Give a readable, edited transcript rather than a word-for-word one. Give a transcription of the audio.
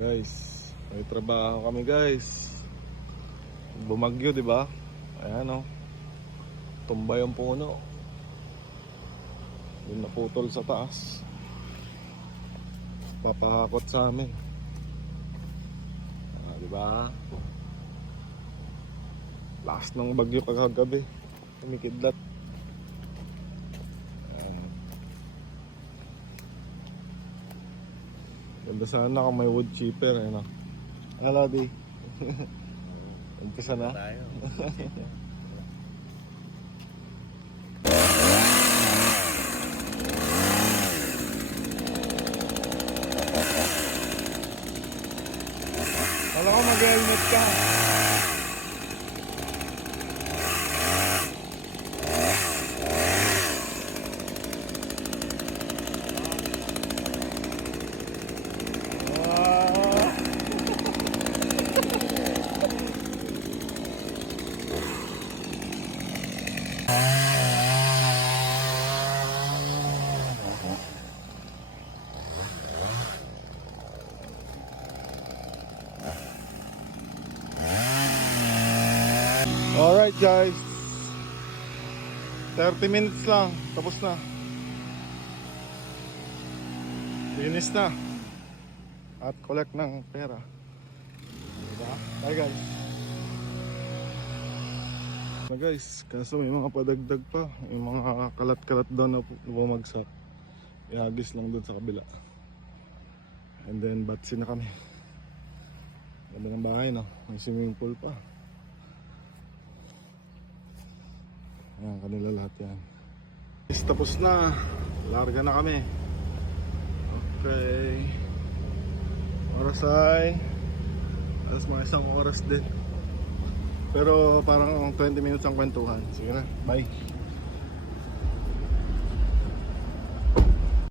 Guys, may trabaho kami guys. Bumagyo, 'di ba? Ayan oh. Tumba yung puno. Yung naputol sa taas. Papahakot sa amin. 'Di ba? Last ng bagyo kagabi. Kumikidlat. Ganda sana kung may wood chipper, ano. Hello, di. Umpisa na. Tayo. Wala ko mag-helmet ka. Alright guys, 30 minutes lang, tapos na. Finish na. At collect ng pera. Diba? Bye guys. Na guys, kaso may mga padagdag pa. May mga kalat-kalat doon na bumagsak. Ihagis lang doon sa kabila. And then batsi na kami. Ganda ng bahay, no? May swimming pool pa. Ayan, kanila lahat yan. Is, tapos na. Larga na kami. Okay. Oras ay alas mga isang oras din. Pero parang 20 minutes ang kwentuhan. Sige na, bye.